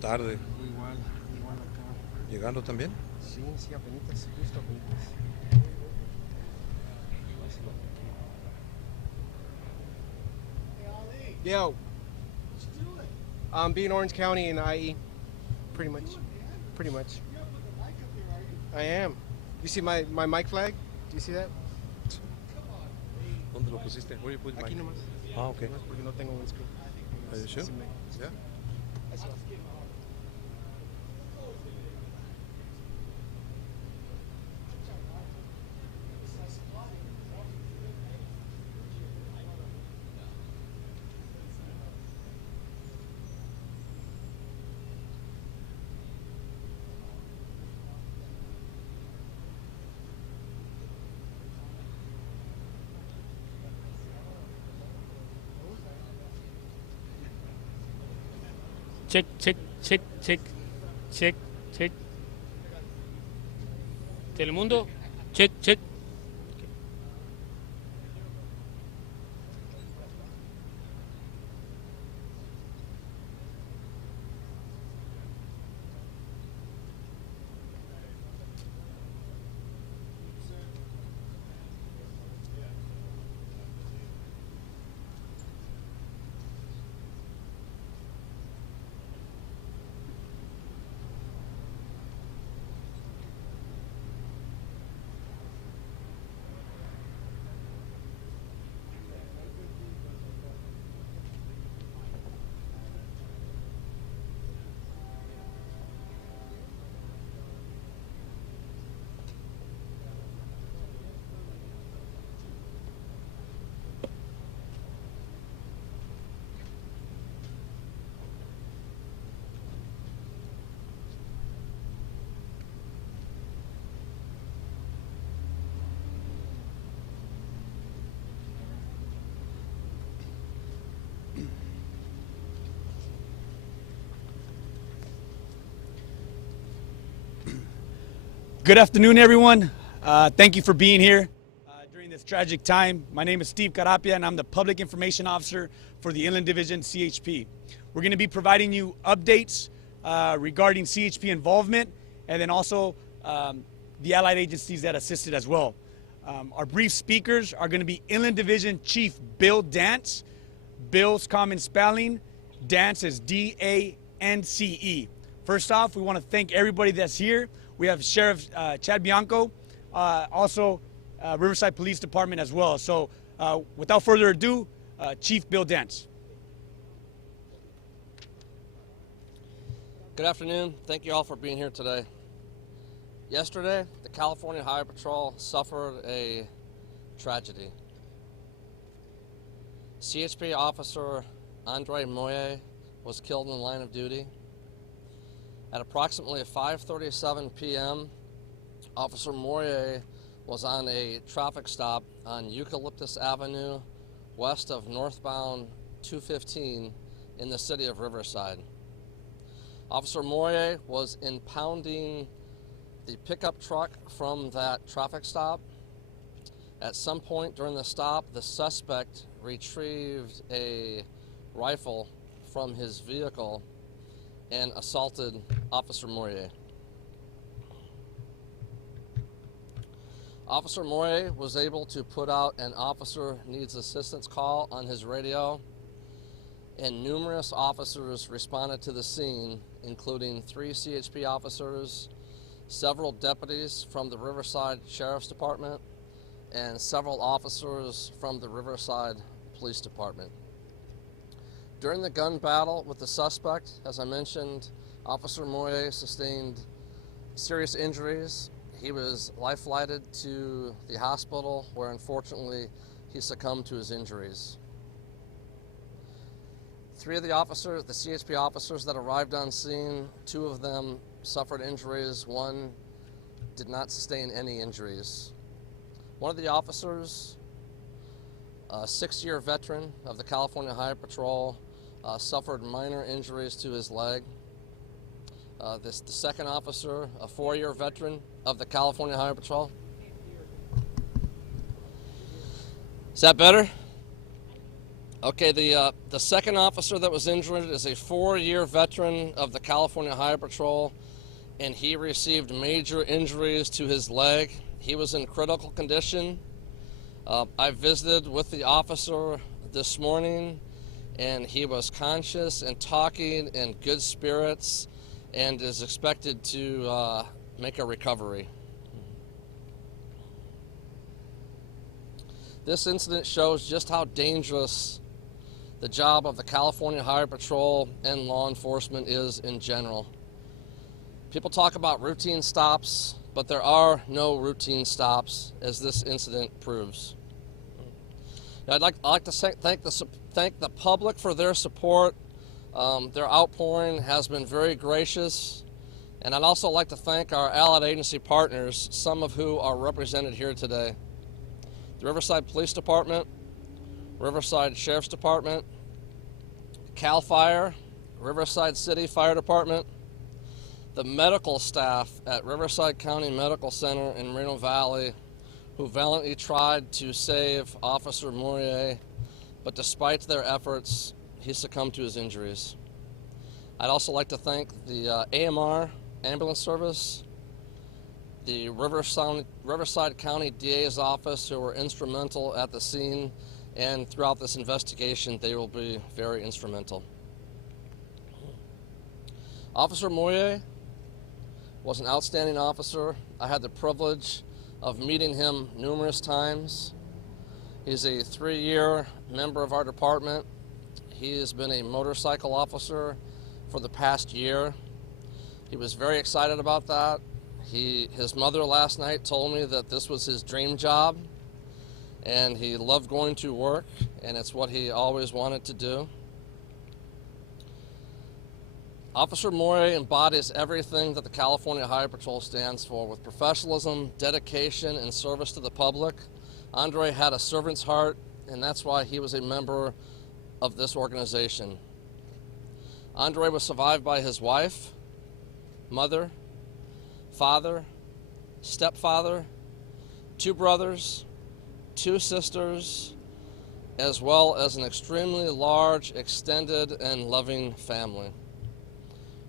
Tarde. Igual, igual acá. ¿Llegando también? Sí, sí, apenitas, justo apenitas. Yo, I'm being Orange County in IE, pretty much. Pretty much. I am. You see my mic flag? Do you see that? ¿Dónde lo pusiste? Where you put Aquí mic? nomás. Ah, okay. Nomás porque no tengo windscreen. Are you sure? Así me- Yeah. así va. Check, check, check, check, check, check. Telemundo, check, check. Good afternoon, everyone. Thank you for being here during this tragic time. My name is Steve Carapia, and I'm the Public Information Officer for the Inland Division CHP. We're going to be providing you updates regarding CHP involvement, and then also the allied agencies that assisted as well. Our brief speakers are going to be Inland Division Chief Bill Dance. Bill's common spelling, Dance is D-A-N-C-E. First off, we want to thank everybody that's here. We have Sheriff Chad Bianco, also Riverside Police Department as well. So without further ado, Chief Bill Dance. Good afternoon. Thank you all for being here today. Yesterday, the California Highway Patrol suffered a tragedy. CHP officer Andre Moyer was killed in the line of duty. At approximately 5:37 p.m., Officer Moyer was on a traffic stop on Eucalyptus Avenue west of northbound 215 in the city of Riverside. Officer Moyer was impounding the pickup truck from that traffic stop. At some point during the stop, the suspect retrieved a rifle from his vehicle and assaulted Officer Moyer. Officer Moyer was able to put out an officer needs assistance call on his radio, and numerous officers responded to the scene, including 3 CHP officers, several deputies from the Riverside Sheriff's Department, and several officers from the Riverside Police Department. During the gun battle with the suspect, as I mentioned, Officer Moyer sustained serious injuries. He was life-flighted to the hospital where unfortunately he succumbed to his injuries. 3 of the officers, the CHP officers that arrived on scene, 2 of them suffered injuries, 1 did not sustain any injuries. One of the officers, a 6-year veteran of the California Highway Patrol, suffered minor injuries to his leg. The second officer, a 4-year veteran of the California Highway Patrol. Is that better? Okay, the second officer that was injured is a 4-year veteran of the California Highway Patrol, and he received major injuries to his leg. He was in critical condition. I visited with the officer this morning, and he was conscious and talking in good spirits and is expected to make a recovery. This incident shows just how dangerous the job of the California Highway Patrol and law enforcement is in general. People talk about routine stops, but there are no routine stops, as this incident proves. Now, I'd like to thank the public for their support. Their outpouring has been very gracious, and I'd also like to thank our allied agency partners, some of who are represented here today. The Riverside Police Department, Riverside Sheriff's Department, CAL FIRE, Riverside City Fire Department, the medical staff at Riverside County Medical Center in Moreno Valley, who valiantly tried to save Officer Moyer, but despite their efforts, he succumbed to his injuries. I'd also like to thank the AMR ambulance service, the Riverside County DA's office, who were instrumental at the scene, and throughout this investigation, they will be very instrumental. Officer Moyer was an outstanding officer. I had the privilege of meeting him numerous times. He's a 3-year member of our department. He has been a motorcycle officer for the past year. He was very excited about that. His mother last night told me that this was his dream job, and he loved going to work, and it's what he always wanted to do. Officer Moyer embodies everything that the California Highway Patrol stands for, with professionalism, dedication, and service to the public. Andre had a servant's heart, and that's why he was a member of this organization. Andre was survived by his wife, mother, father, stepfather, 2 brothers, 2 sisters, as well as an extremely large, extended, and loving family.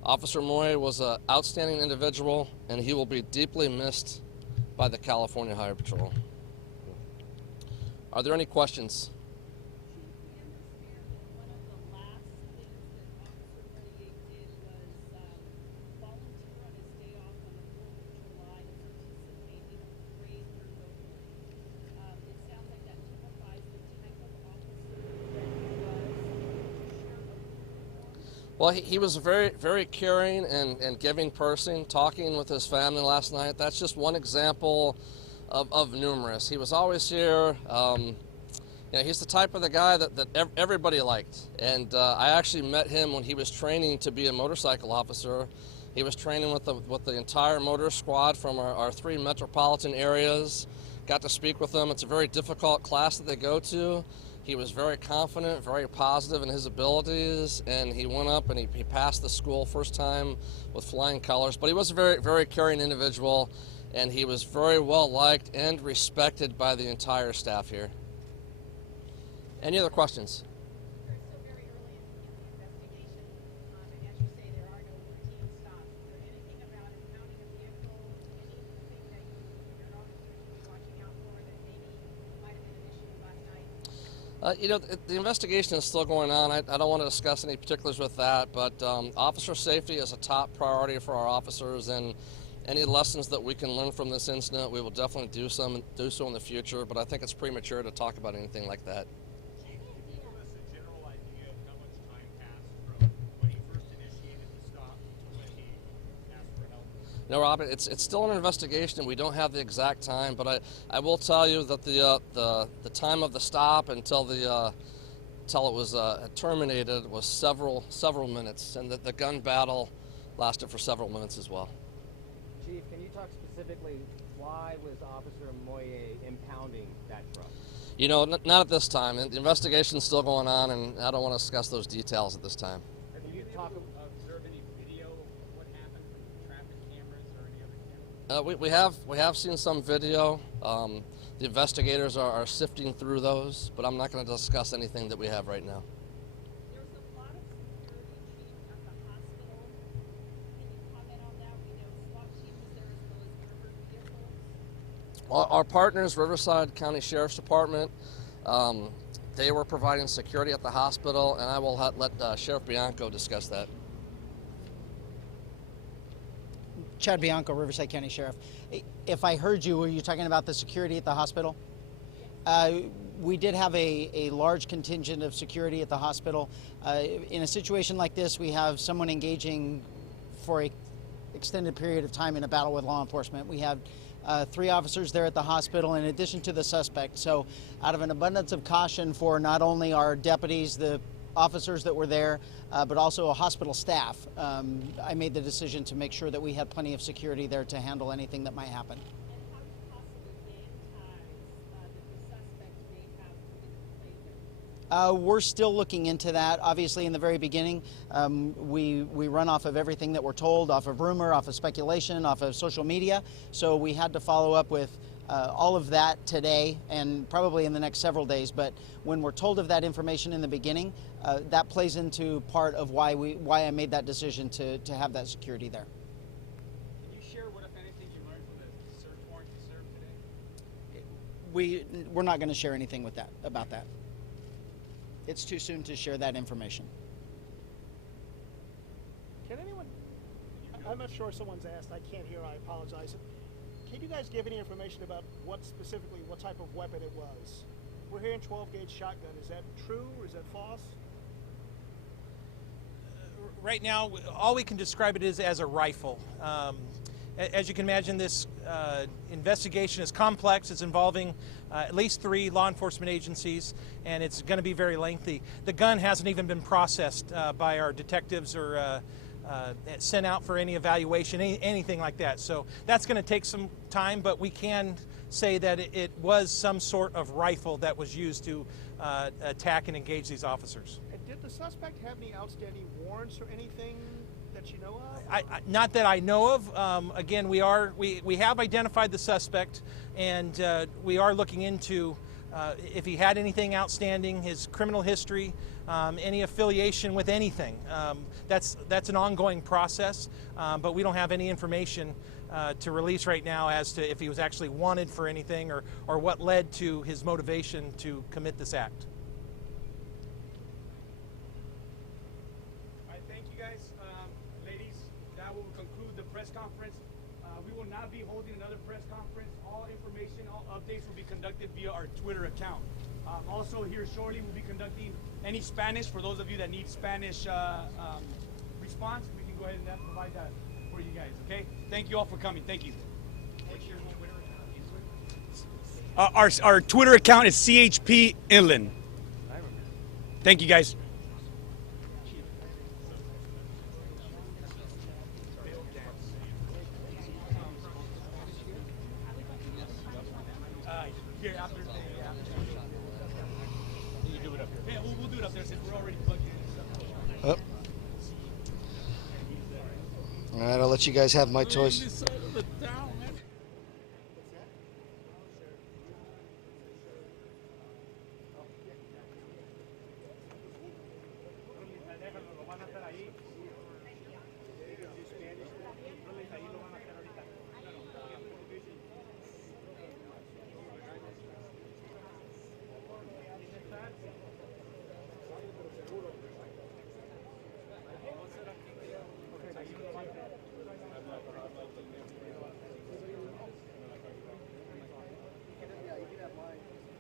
Officer Moyer was an outstanding individual, and he will be deeply missed by the California Highway Patrol. Are there any questions? Well, he was a very, very caring and giving person, talking with his family last night. That's just one example of numerous. He was always here. He's the type of the guy that everybody liked. And I actually met him when he was training to be a motorcycle officer. He was training with the entire motor squad from our 3 metropolitan areas. Got to speak with them. It's a very difficult class that they go to. He was very confident, very positive in his abilities, and he went up and he passed the school first time with flying colors. But he was a very, very caring individual, and he was very well liked and respected by the entire staff here. Any other questions? We're still very early in the investigation, and as you say, there are no routine stops. Is there anything about impounding a vehicle, anything that your officers should be watching out for that maybe might have been an issue last night? The investigation is still going on. I don't want to discuss any particulars with that, but officer safety is a top priority for our officers, and any lessons that we can learn from this incident, we will definitely do so in the future, but I think it's premature to talk about anything like that. Can you give us a general idea of how much time passed from when he first initiated the stop to when he asked for help? No, Robert, it's still an investigation. We don't have the exact time, but I will tell you that the time of the stop until it was terminated was several minutes, and that the gun battle lasted for several minutes as well. Chief, can you talk specifically why was Officer Moyer impounding that truck? Not at this time. The investigation's still going on, and I don't want to discuss those details at this time. Have you observed any video of what happened from traffic cameras or any other cameras? We have seen some video. The investigators are sifting through those, but I'm not going to discuss anything that we have right now. There was a lot of security chief at the hospital. Can you comment on that? We know SWAT team was there as well as armored vehicles. Our partners, Riverside County Sheriff's Department, they were providing security at the hospital, and I will let Sheriff Bianco discuss that. Chad Bianco, Riverside County Sheriff. If I heard you, were you talking about the security at the hospital? We did have a large contingent of security at the hospital. In a situation like this, we have someone engaging for an extended period of time in a battle with law enforcement. We have 3 officers there at the hospital in addition to the suspect. So out of an abundance of caution for not only our deputies, the officers that were there, but also a hospital staff, I made the decision to make sure that we had plenty of security there to handle anything that might happen. And how possible gang ties that the suspect may have come into play there? We're still looking into that. Obviously, in the very beginning, we run off of everything that we're told, off of rumor, off of speculation, off of social media. So we had to follow up with all of that today and probably in the next several days. But when we're told of that information in the beginning, that plays into part of why I made that decision to have that security there. Can you share what, if anything, you learned from the search warrant you served today? We're not going to share anything with about that. It's too soon to share that information. Can anyone, I'm not sure if someone's asked, I can't hear, I apologize. Can you guys give any information about what type of weapon it was? We're hearing 12-gauge shotgun. Is that true or is that false? Right now, all we can describe it is as a rifle. As you can imagine, this investigation is complex. It's involving at least 3 law enforcement agencies, and it's going to be very lengthy. The gun hasn't even been processed by our detectives or sent out for any evaluation, anything like that. So that's going to take some time, but we can say that it was some sort of rifle that was used to attack and engage these officers. And did the suspect have any outstanding warrants or anything that you know of? Not that I know of. Again, we have identified the suspect, and we are looking into if he had anything outstanding, his criminal history, any affiliation with anything. That's an ongoing process, but we don't have any information to release right now as to if he was actually wanted for anything or what led to his motivation to commit this act. All right, thank you guys. Ladies, that will conclude the press conference. We will not be holding another press conference. All information, all updates will be conducted via our Twitter account. Also here shortly, we'll be conducting any Spanish. For those of you that need Spanish response, we can go ahead and provide that for you guys, okay? Thank you all for coming. Thank you. Our Twitter account is CHP Inland. Thank you, guys. Here after. You do it up here. Yeah, we'll do it up there since we're already plugged in. Oh. All right, I'll let you guys have my toys.